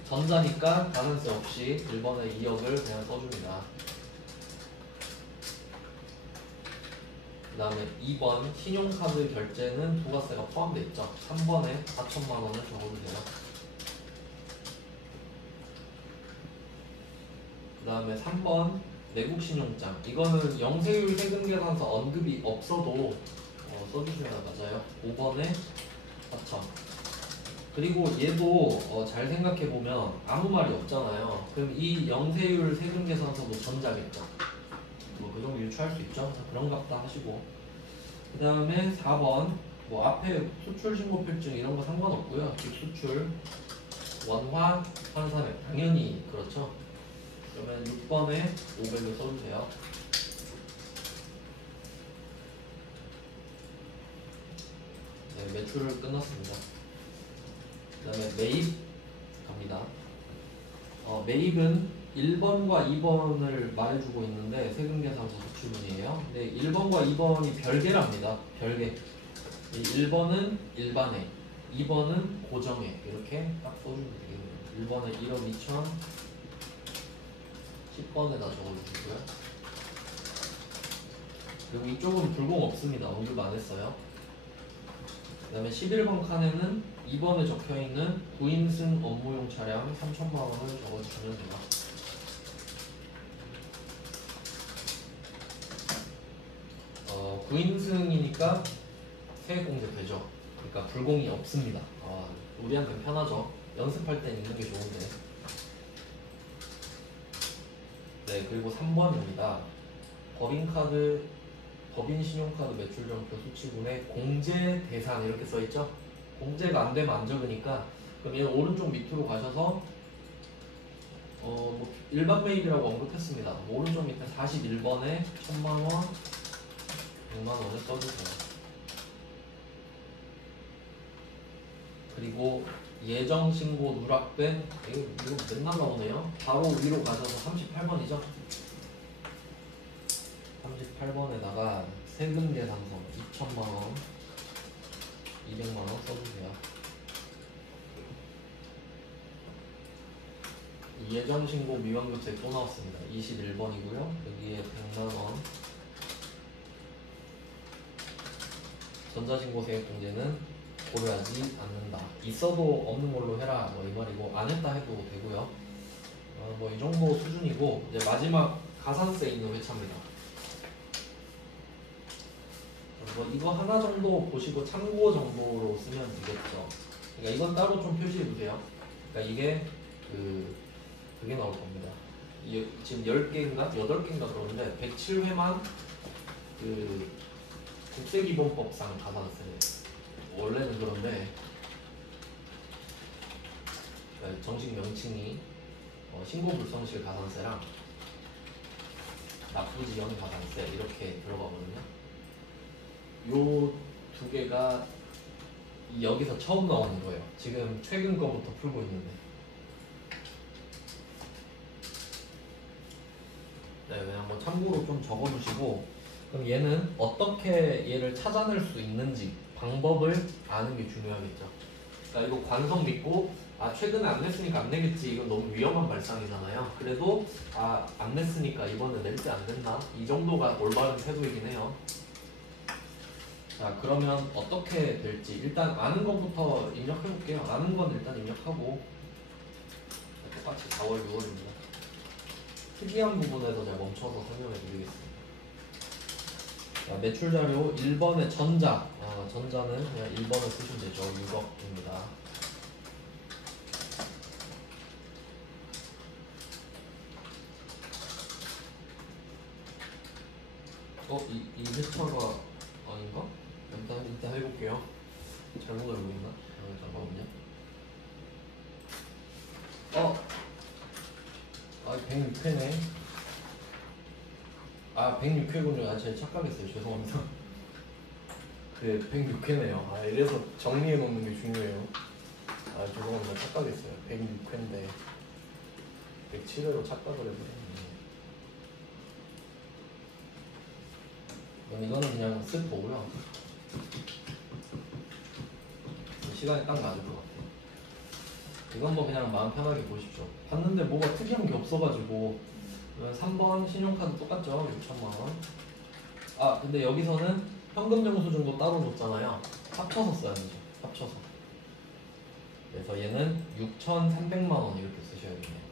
전자니까 가산세 없이 1번에 2억을 그냥 써줍니다. 그 다음에 2번 신용카드 결제는 부가세가 포함되어 있죠. 3번에 4천만 원을 적어주세요. 그 다음에 3번 내국 신용장. 이거는 영세율 세금계산서 언급이 없어도 써주시면 맞아요. 5번에 4천. 그리고 얘도 잘 생각해보면 아무 말이 없잖아요. 그럼 이 영세율 세금계산서도 전자겠죠. 뭐 그 정도 유추할 수 있죠. 그런갑다 하시고. 그 다음에 4번 뭐 앞에 수출 신고 필증 이런 거 상관없고요. 직수출 원화 환산액 당연히 그렇죠. 그러면 6번에 500을 써주세요. 네, 매출을 끝났습니다. 그 다음에 매입 갑니다. 매입은 1번과 2번을 말해주고 있는데 세금계산서 제출문이에요. 근데 1번과 2번이 별개랍니다. 별개. 1번은 일반액, 2번은 고정액. 이렇게 딱 써주면 되겠네요. 1번에 1억 2천, 10번에다 적어주시고요. 그리고 이쪽은 불공 없습니다. 언급 안 했어요. 그 다음에 11번 칸에는 2번에 적혀있는 구인승 업무용 차량 3천만 원을 적어주시면 돼요. 구인승이니까 세액공제 되죠. 그러니까 불공이 없습니다. 우리한테는 편하죠. 연습할 땐 있는 게 좋은데. 네, 그리고 3번입니다. 법인 신용카드 매출점표 수치분에 공제 대상 이렇게 써있죠? 공제가 안 되면 안 적으니까 그럼 얘는 오른쪽 밑으로 가셔서 뭐 일반 매입이라고 언급했습니다. 오른쪽 밑에 41번에 1000만원, 100만원을 써주세요. 그리고 예정신고 누락된 이거 맨날 나오네요. 바로 위로 가셔서 38번이죠? 38번에다가 세금계산서 2천만원, 200만원 써주세요. 예정신고 미완급세 또 나왔습니다. 21번이고요. 여기에 100만원. 전자신고세액공제는 고려하지 않는다. 있어도 없는 걸로 해라. 뭐 이 말이고 안 했다 해도 되고요. 뭐 이 정도 수준이고 이제 마지막 가산세 있는 회차입니다. 뭐 이거 하나 정도 보시고 참고 정도로 쓰면 되겠죠. 그러니까 이건 따로 좀 표시해 두세요. 그러니까 이게 그게 나올 겁니다. 지금 10개인가 8개인가 그러는데 107회만 그 국세기본법상 가산세 원래는 그런데 정식 명칭이 신고불성실 가산세랑 납부지연 가산세 이렇게 들어가거든요. 요 두 개가 여기서 처음 나오는 거예요. 지금 최근 거부터 풀고 있는데. 네, 그냥 뭐 참고로 좀 적어주시고, 그럼 얘는 어떻게 얘를 찾아낼 수 있는지 방법을 아는 게 중요하겠죠. 그러니까 이거 관성 믿고 최근에 안 냈으니까 안 내겠지, 이건 너무 위험한 발상이잖아요. 그래도 안 냈으니까 이번에 낼 때 안 된다, 이 정도가 올바른 태도이긴 해요. 자, 그러면 어떻게 될지 일단 아는 것부터 입력해 볼게요. 아는 건 일단 입력하고, 똑같이 4월 6월입니다 특이한 부분에서 제가 멈춰서 설명해 드리겠습니다. 자, 매출 자료 1번의 전자는 그냥 1번을 쓰시면 되죠. 6억입니다. 이 회차가 아닌가? 일단 해볼게요. 잘못 알고 있나? 잠깐만요. 106회네. 106회군요. 제가 착각했어요. 죄송합니다. 그 106회네요. 이래서 정리해 놓는 게 중요해요. 죄송합니다. 착각했어요. 106회인데 107회로 착각을 해버렸네. 이거는 그냥 쓱 보고요. 시간이 딱 맞을 것 같아요. 이건 뭐 그냥 마음 편하게 보십시오. 봤는데 뭐가 특이한 게 없어가지고. 3번 신용카드 똑같죠? 6천만원. 근데 여기서는 현금 영수증도 따로 줬잖아요. 합쳐서 써야죠. 합쳐서. 그래서 얘는 6,300만원 이렇게 쓰셔야겠네요.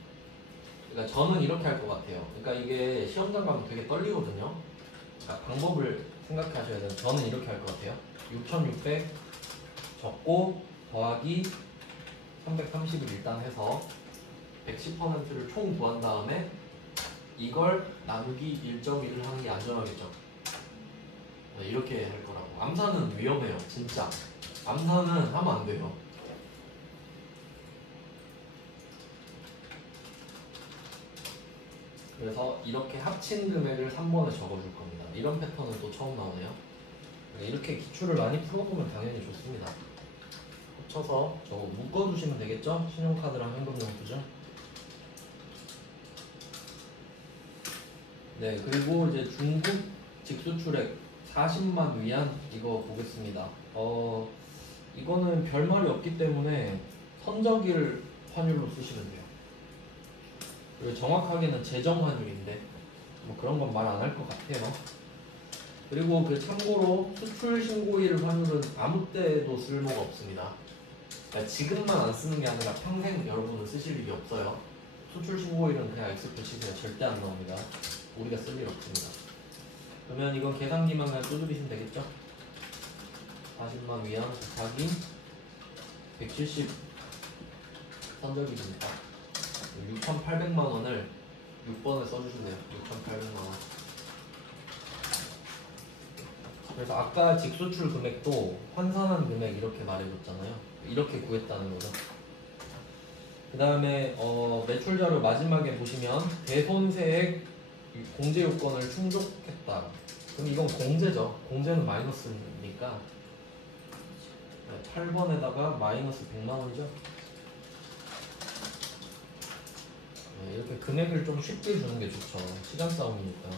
그러니까 저는 이렇게 할 것 같아요. 그러니까 이게 시험장 가면 되게 떨리거든요. 방법을 생각하셔야 돼요. 저는 이렇게 할 것 같아요. 6,600 적고 더하기 330을 일단 해서 110%를 총 구한 다음에 이걸 나누기 1.1을 하는 게 안전하겠죠. 이렇게 할 거라고. 암산은 위험해요. 진짜. 암산은 하면 안 돼요. 그래서 이렇게 합친 금액을 3번에 적어줄 겁니다. 이런 패턴은 또 처음 나오네요. 이렇게 기출을 많이 풀어보면 당연히 좋습니다. 합쳐서 저거 묶어주시면 되겠죠? 신용카드랑 현금영수증. 네, 그리고 이제 중국 직수출액 40만 위안 이거 보겠습니다. 이거는 별말이 없기 때문에 선적일 환율로 쓰시면 돼요. 그리고 정확하게는 재정 환율인데 뭐 그런 건 말 안 할 것 같아요. 그리고 그 참고로 수출 신고일 환율은 아무 때도 쓸모가 없습니다. 그러니까 지금만 안 쓰는 게 아니라 평생 여러분은 쓰실 일이 없어요. 수출 신고일은 그냥 X 표시세요. 절대 안 나옵니다. 우리가 쓸 일 없습니다. 그러면 이건 계산기만 그냥 두드리시면 되겠죠? 40만 위안 곱하기 170 선적일이니까 6,800만 원을 6번에 써주시네요. 6,800만 원. 그래서 아까 직수출 금액도 환산한 금액 이렇게 말해줬잖아요. 이렇게 구했다는 거죠. 그 다음에 매출 자료 마지막에 보시면 대손세액 공제 요건을 충족했다. 그럼 이건 공제죠. 공제는 마이너스니까 8번에다가 마이너스 100만 원이죠. 이렇게 금액을 좀 쉽게 주는 게 좋죠. 시간 싸움이니까.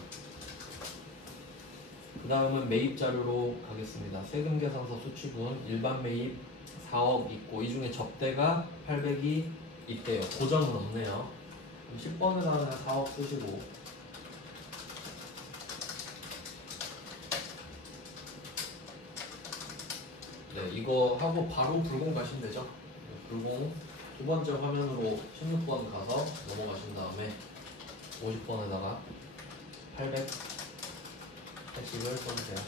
그 다음은 매입 자료로 가겠습니다. 세금 계산서 수취분 일반 매입 4억 있고 이 중에 접대가 800이 있대요. 고정은 없네요. 10번에다가 4억 쓰시고 네, 이거 하고 바로 불공 가시면 되죠. 불공 두 번째 화면으로 16번 가서 넘어가신 다음에 50번에다가 880을 써주세요.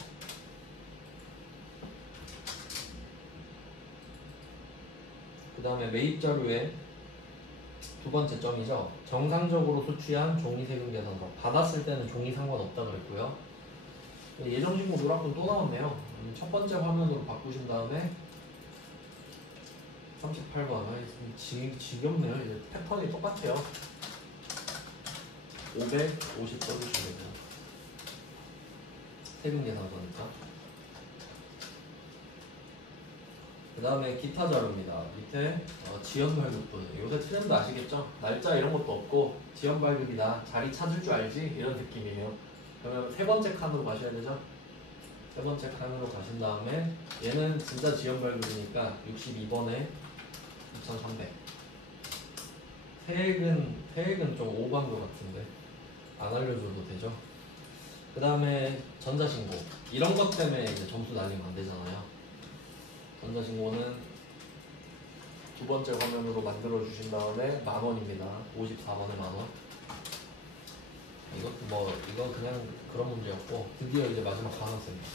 그 다음에 매입 자료에 두 번째 점이죠. 정상적으로 수취한 종이 세금 계산서. 받았을 때는 종이 상관없다 그랬고요. 예정신고 누락돈 또 나왔네요. 첫 번째 화면으로 바꾸신 다음에 38번. 지겹네요. 이제 패턴이 똑같아요. 550 써주시면 돼요. 세금 계산서니까. 그 다음에 기타 자료입니다. 밑에 지연 발급분. 요새 트렌드 아시겠죠? 날짜 이런 것도 없고 지연 발급이다. 자리 찾을 줄 알지? 이런 느낌이에요. 그러면 세 번째 칸으로 가셔야 되죠? 세 번째 칸으로 가신 다음에 얘는 진짜 지연 발급이니까 62번에 2300. 세액은 좀 오버한 것 같은데 안 알려줘도 되죠? 그 다음에 전자신고. 이런 것 때문에 이제 점수 날리면 안 되잖아요. 전자신고는 두 번째 화면으로 만들어 주신 다음에 10,000원입니다. 54번에 10,000원. 이것도 이거 그냥 그런 문제였고, 드디어 이제 마지막 가능성입니다.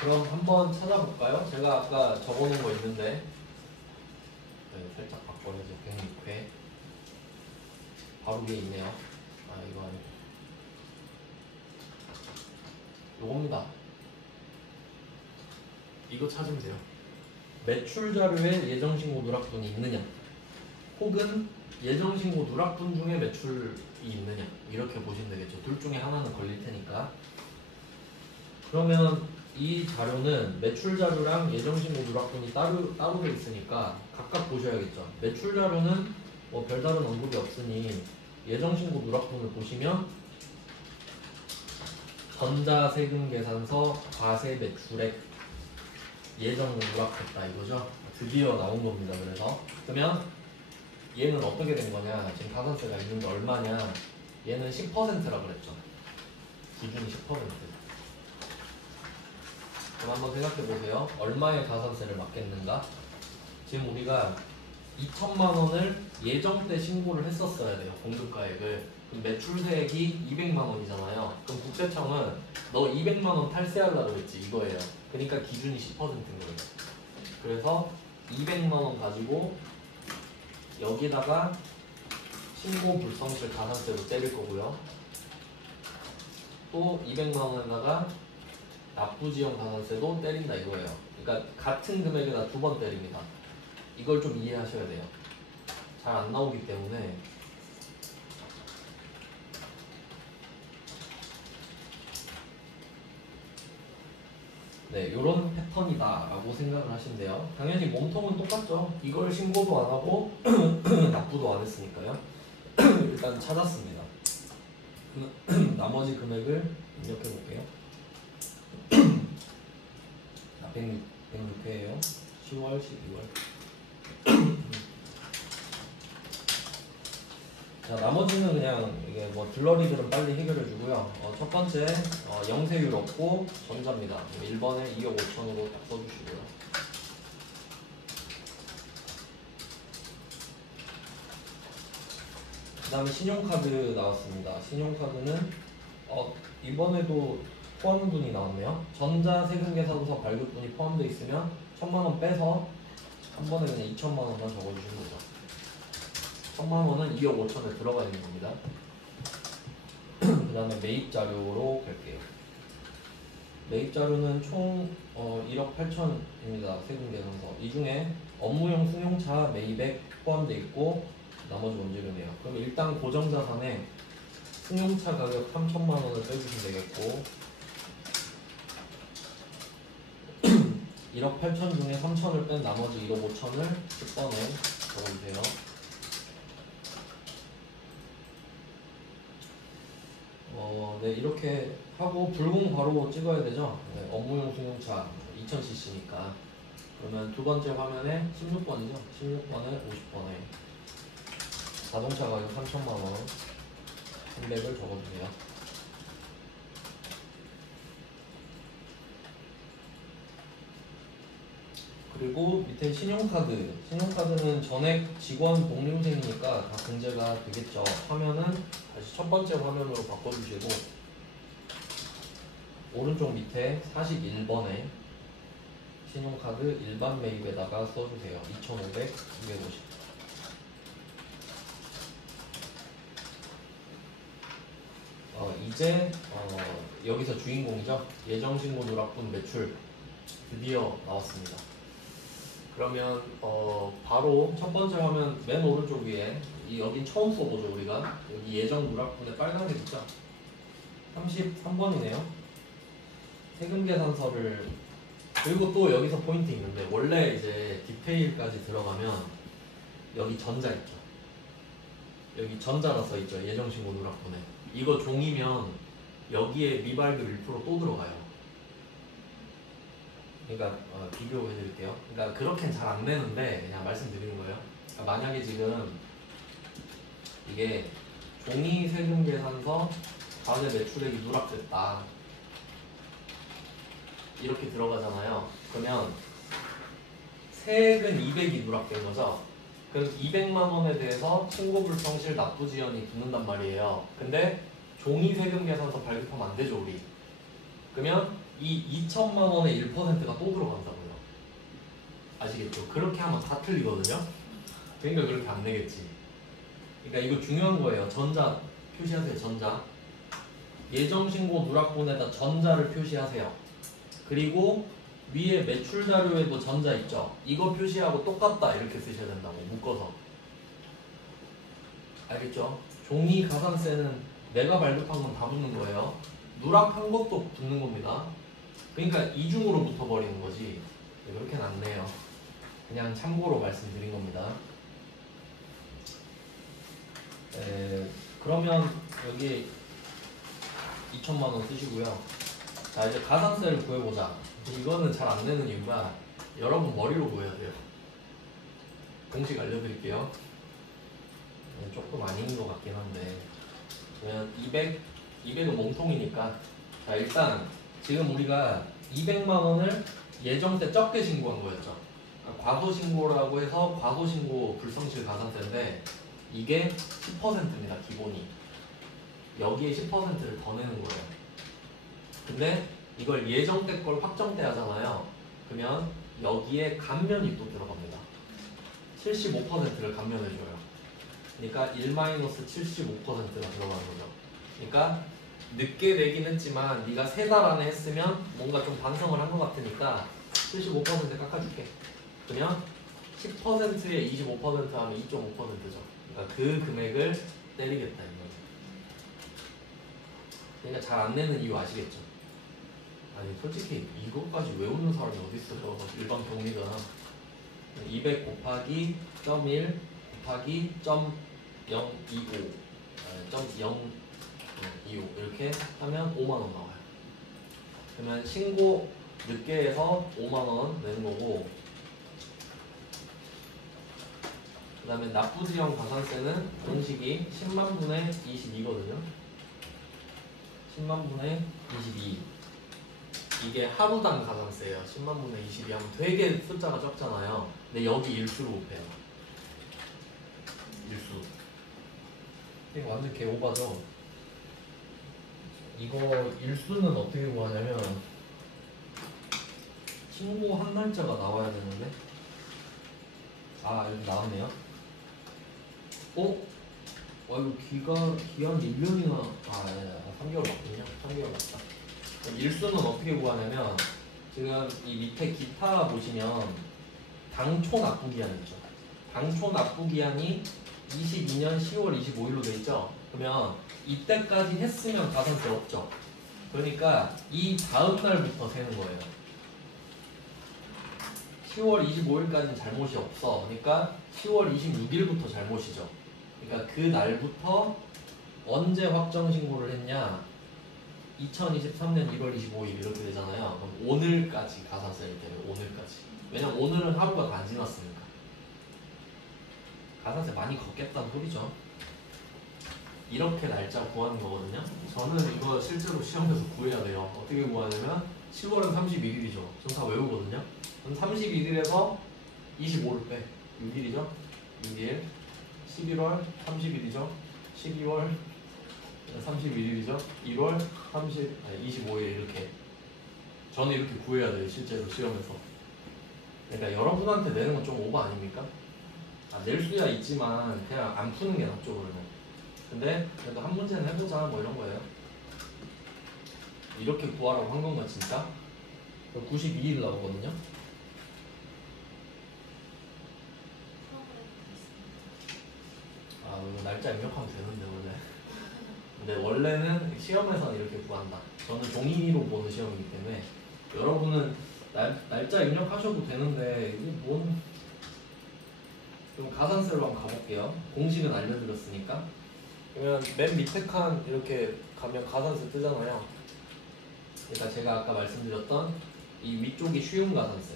그럼 한번 찾아볼까요? 제가 아까 적어놓은 거 있는데, 살짝 바꿔야죠. 106회. 바로 위에 있네요. 이거 아니고. 요겁니다. 이거 찾으면 돼요. 매출 자료에 예정신고 누락분이 있느냐, 혹은 예정신고 누락분 중에 매출이 있느냐, 이렇게 보시면 되겠죠. 둘 중에 하나는 걸릴 테니까. 그러면 이 자료는 매출 자료랑 예정신고 누락분이 따로 돼 있으니까 각각 보셔야겠죠. 매출 자료는 뭐 별다른 언급이 없으니 예정신고 누락분을 보시면 전자세금 계산서 과세 매출액 예정 누락했다 이거죠. 드디어 나온 겁니다. 그러면 얘는 어떻게 된 거냐, 지금 가산세가 있는데 얼마냐, 얘는 10%라 그랬죠. 기준이 10%. 그럼 한번 생각해 보세요. 얼마의 가산세를 맞겠는가? 지금 우리가 2천만 원을 예정 때 신고를 했었어야 돼요. 공급가액을. 그럼 매출세액이 200만 원이잖아요. 그럼 국세청은 너 200만 원 탈세하려고 했지 이거예요. 그러니까 기준이 10%인 거예요. 그래서 200만 원 가지고 여기다가 신고 불성실 가산세로 때릴 거고요. 또 200만 원에다가 납부지연 가산세도 때린다 이거예요. 그러니까 같은 금액에다 두 번 때립니다. 이걸 좀 이해하셔야 돼요. 잘 안 나오기 때문에. 네, 요런 패턴이다 라고 생각을 하시면 돼요. 당연히 몸통은 똑같죠. 이걸 신고도 안 하고 납부도 안 했으니까요. 일단 찾았습니다. 나머지 금액을 입력해 볼게요. 106회예요. 10월, 12월. 자, 나머지는 그냥 이게 뭐 들러리들은 빨리 해결해 주고요. 첫 번째 영세율 없고 전자입니다. 1번에 2억 5천으로 딱 써주시고요. 그 다음에 신용카드 나왔습니다. 신용카드는 이번에도 포함분이 나왔네요. 전자세금계산서 발급분이 포함되어 있으면 1,000만 원 빼서 한 번에 그냥 2천만 원만 적어주시면 되죠. 1,000만 원은 2억 5천에 들어가 있는 겁니다. 그 다음에 매입 자료로 갈게요. 매입 자료는 총 1억 8천입니다. 세금계산서. 이 중에 업무용 승용차 매입액 포함되어 있고 나머지 원재료네요. 그럼 일단 고정자산에 승용차 가격 3천만 원을 빼주시면 되겠고, 1억 8천 중에 3천을 뺀 나머지 1억 5천을 10번에 적어주세요. 네, 이렇게 하고 불공 바로 찍어야 되죠. 네, 업무용 승용차 2000cc니까. 그러면 두 번째 화면에 16번이죠. 16번에 50번에 자동차 가격 3천만 원 300을 적어주세요. 그리고 밑에 신용카드. 신용카드는 전액 직원 복리후생이니까 다 공제가 되겠죠. 화면은 다시 첫 번째 화면으로 바꿔주시고, 오른쪽 밑에 41번에 신용카드 일반 매입에다가 써주세요. 2,500, 250. 이제 여기서 주인공이죠. 예정신고 누락분 매출 드디어 나왔습니다. 그러면 바로 첫 번째 화면 맨 오른쪽 위에 여긴 처음 써보죠 우리가. 여기 예정 누락분에 빨간색 있죠. 33번이네요. 세금 계산서를, 그리고 또 여기서 포인트 있는데, 원래 이제 디테일까지 들어가면 여기 전자 있죠. 여기 전자가 써 있죠. 예정신고 누락분에. 이거 종이면 여기에 미발급 1%또 들어가요. 그러니까 비교해 드릴게요. 그러니까 그렇게는 잘 안 내는데 그냥 말씀드리는 거예요. 그러니까 만약에 지금 이게 종이 세금 계산서 과세 매출액이 누락됐다 이렇게 들어가잖아요. 그러면 세액은 200이 누락된 거죠. 그럼 200만 원에 대해서 신고불성실 납부지연이 붙는단 말이에요. 근데 종이 세금 계산서 발급하면 안 되죠 우리. 그러면 이 2천만 원의 1%가 또 들어간다고요. 아시겠죠? 그렇게 하면 다 틀리거든요. 그러니까 그렇게 안 내겠지. 그러니까 이거 중요한 거예요. 전자 표시하세요. 전자. 예정신고 누락분에다 전자를 표시하세요. 그리고 위에 매출 자료에도 전자 있죠. 이거 표시하고 똑같다 이렇게 쓰셔야 된다고 묶어서. 알겠죠? 종이 가산세는 내가 발급한 건 다 붙는 거예요. 누락한 것도 붙는 겁니다. 그러니까 이중으로 붙어버리는 거지. 그렇게는 안 내요. 그냥 참고로 말씀드린 겁니다. 그러면 여기 2천만 원 쓰시고요. 자, 이제 가산세를 구해보자. 이거는 잘 안 내는 이유가 여러분 머리로 구해야 돼요. 공식 알려드릴게요. 조금 아닌 것 같긴 한데, 그러면 200은 몸통이니까. 자, 일단 지금 우리가 200만 원을 예정 때 적게 신고한 거였죠. 과소신고라고 해서 과소신고 불성실 가산세인데 이게 10%입니다. 기본이. 여기에 10%를 더 내는 거예요. 근데 이걸 예정 때 걸 확정 때 하잖아요. 그러면 여기에 감면이 또 들어갑니다. 75%를 감면해줘요. 그러니까 1-75%가 들어가는 거죠. 그러니까 늦게 내긴 했지만 네가 3달 안에 했으면 뭔가 좀 반성을 한 것 같으니까 75% 깎아줄게. 그러면 10%에 25% 하면 2.5%죠. 그러니까 그 금액을 때리겠다 이거죠. 그러니까 잘 안 내는 이유 아시겠죠? 아니 솔직히 이것까지 외우는 사람이 어디 있어요? 일반 경리가 200 곱하기 0.1 곱하기 0.025 0.025 이렇게 하면 5만 원 나와요. 그러면 신고 늦게 해서 5만 원 내는 거고, 그 다음에 납부지연 가산세는 공식이 10만 분의 22거든요. 10만 분의 22. 이게 하루당 가산세예요. 10만 분의 22 하면 되게 숫자가 적잖아요. 근데 여기 일수로 곱해요. 일수. 이거 완전 개오바죠. 이거 일수는 어떻게 구하냐면 신고한 날짜가 나와야 되는데, 여기 나왔네요. 이거 기한 1년이나 3개월 맞군요. 3개월 맞다. 일수는 어떻게 구하냐면 지금 이 밑에 기타 보시면 당초 납부 기한 있죠. 당초 납부 기한이 22년 10월 25일로 돼 있죠. 그러면 이때까지 했으면 가산세 없죠. 그러니까 이 다음 날부터 세는 거예요. 10월 25일까지는 잘못이 없어. 그러니까 10월 26일부터 잘못이죠. 그러니까 그 날부터 언제 확정 신고를 했냐? 2023년 1월 25일 이렇게 되잖아요. 그럼 오늘까지 가산세를 때문에 오늘까지. 왜냐면 오늘은 하루가 더 안 지났으니까. 가산세 많이 걷겠다는 소리죠. 이렇게 날짜 구하는 거거든요. 저는 이거 실제로 시험에서 구해야 돼요. 어떻게 구하냐면 10월은 31일이죠. 전 다 외우거든요. 그럼 31일에서 25를 빼. 6일이죠. 6일. 11월 30일이죠. 12월 31일이죠. 1월 25일 이렇게 저는 이렇게 구해야 돼요, 실제로 시험에서. 그러니까 여러분한테 내는 건 좀 오버 아닙니까? 낼 수야 있지만 그냥 안 푸는 게 낫죠, 그러면. 근데 그래도 한 문제는 해보자, 뭐 이런 거예요. 이렇게 구하라고 한 건가, 진짜? 92일 나오거든요. 이거 날짜 입력하면 되는데, 원래. 근데 원래는 시험에서는 이렇게 구한다. 저는 종이로 보는 시험이기 때문에 여러분은 날짜 입력하셔도 되는데 이게 좀 가산세로 한번 가볼게요. 공식은 알려드렸으니까. 그러면 맨 밑에 칸 이렇게 가면 가산세 뜨잖아요. 그러니까 제가 아까 말씀드렸던 이 위쪽이 쉬운 가산세,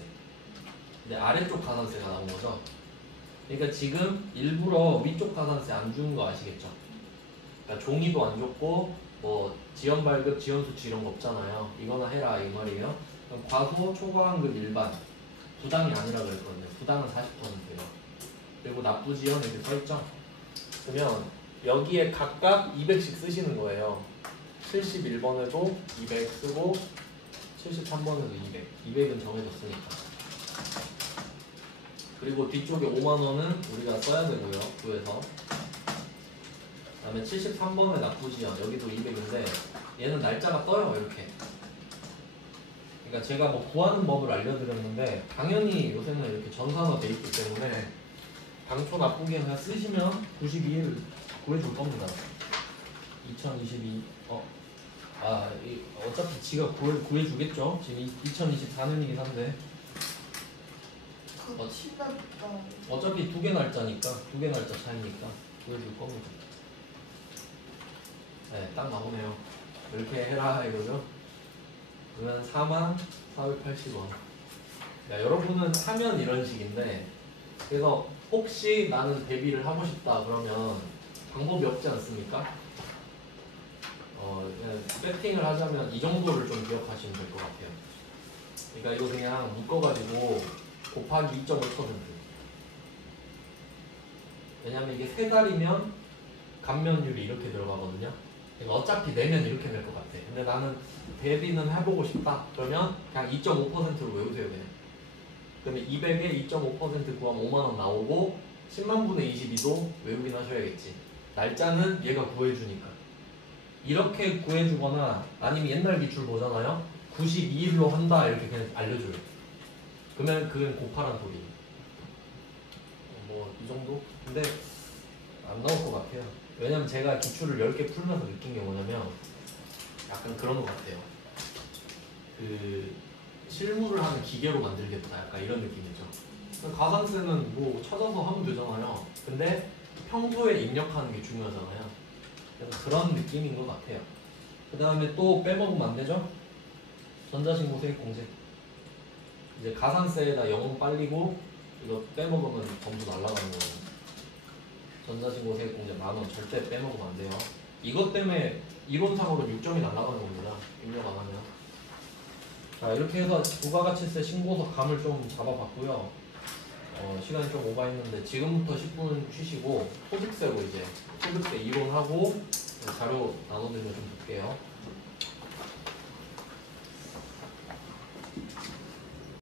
근데 아래쪽 가산세가 나온 거죠. 그러니까 지금 일부러 위쪽 가산세 안 주는 거 아시겠죠? 그러니까 종이도 안 줬고 뭐 지연 발급, 지연 수치 이런 거 없잖아요. 이거나 해라 이 말이에요. 그럼 과소, 초과환급 일반 부당이 아니라 그랬거든요. 부당은 40%예요. 그리고 납부 지연 이렇게 써 있죠. 그러면 여기에 각각 200씩 쓰시는 거예요. 71번에도 200 쓰고 73번에도 200. 200은 정해졌으니까. 그리고 뒤쪽에 5만원은 우리가 써야 되고요. 구해서. 그 다음에 73번에 납부지연 여기도 200인데 얘는 날짜가 떠요, 이렇게. 그러니까 제가 뭐 구하는 법을 알려드렸는데 당연히 요새는 이렇게 전산화 돼 있기 때문에 당초 납부기한 그냥 쓰시면 92일 구해줄 겁니다. 2022 어차피 지가 구해주겠죠. 지금 2024년이긴 한데 그거 치가 어차피 두 개 날짜니까, 두 개 날짜 차이니까 구해줄 겁니다. 네, 딱 나오네요. 이렇게 해라 이거죠. 그러면 44,480원. 여러분은 하면 이런 식인데, 그래서 혹시 나는 대비를 하고 싶다 그러면 방법이 없지 않습니까? 세팅을 하자면 이 정도를 좀 기억하시면 될 것 같아요. 그러니까 이거 그냥 묶어가지고 곱하기 2.5%. 왜냐면 이게 3달이면 감면율이 이렇게 들어가거든요. 그러니까 어차피 내면 이렇게 될 것 같아. 근데 나는 대비는 해보고 싶다. 그러면 그냥 2.5%로 외우세요, 그냥. 그러면 200에 2.5% 구하면 5만원 나오고 10만 분의 22도 외우긴 하셔야겠지. 날짜는 얘가 구해주니까. 이렇게 구해주거나 아니면 옛날 기출 보잖아요. 92일로 한다 이렇게 그냥 알려줘요. 그러면 그건 곱하란 소리. 뭐 이 정도? 근데 안 나올 것 같아요. 왜냐면 제가 기출을 10개 풀면서 느낀 게 뭐냐면 약간 그런 것 같아요. 그 실무를 하는 기계로 만들겠다 약간 이런 느낌이죠. 가산세는 뭐 찾아서 하면 되잖아요. 근데 평소에 입력하는 게 중요하잖아요. 그래서 그런 느낌인 것 같아요. 그 다음에 또 빼먹으면 안 되죠? 전자신고 세액공제. 이제 가산세에다 영혼 빨리고 이거 빼먹으면 전부 날아가는 거예요. 전자신고 세액공제 10,000원 절대 빼먹으면 안 돼요. 이것 때문에 이론상으로 6점이 날아가는 겁니다. 입력 안 하면. 자, 이렇게 해서 부가가치세 신고서 감을 좀 잡아봤고요. 시간이 좀 오버했는데 지금부터 10분 쉬시고 소득세로 이제 소득세 이론하고 자료 나눠드리면 좀 볼게요.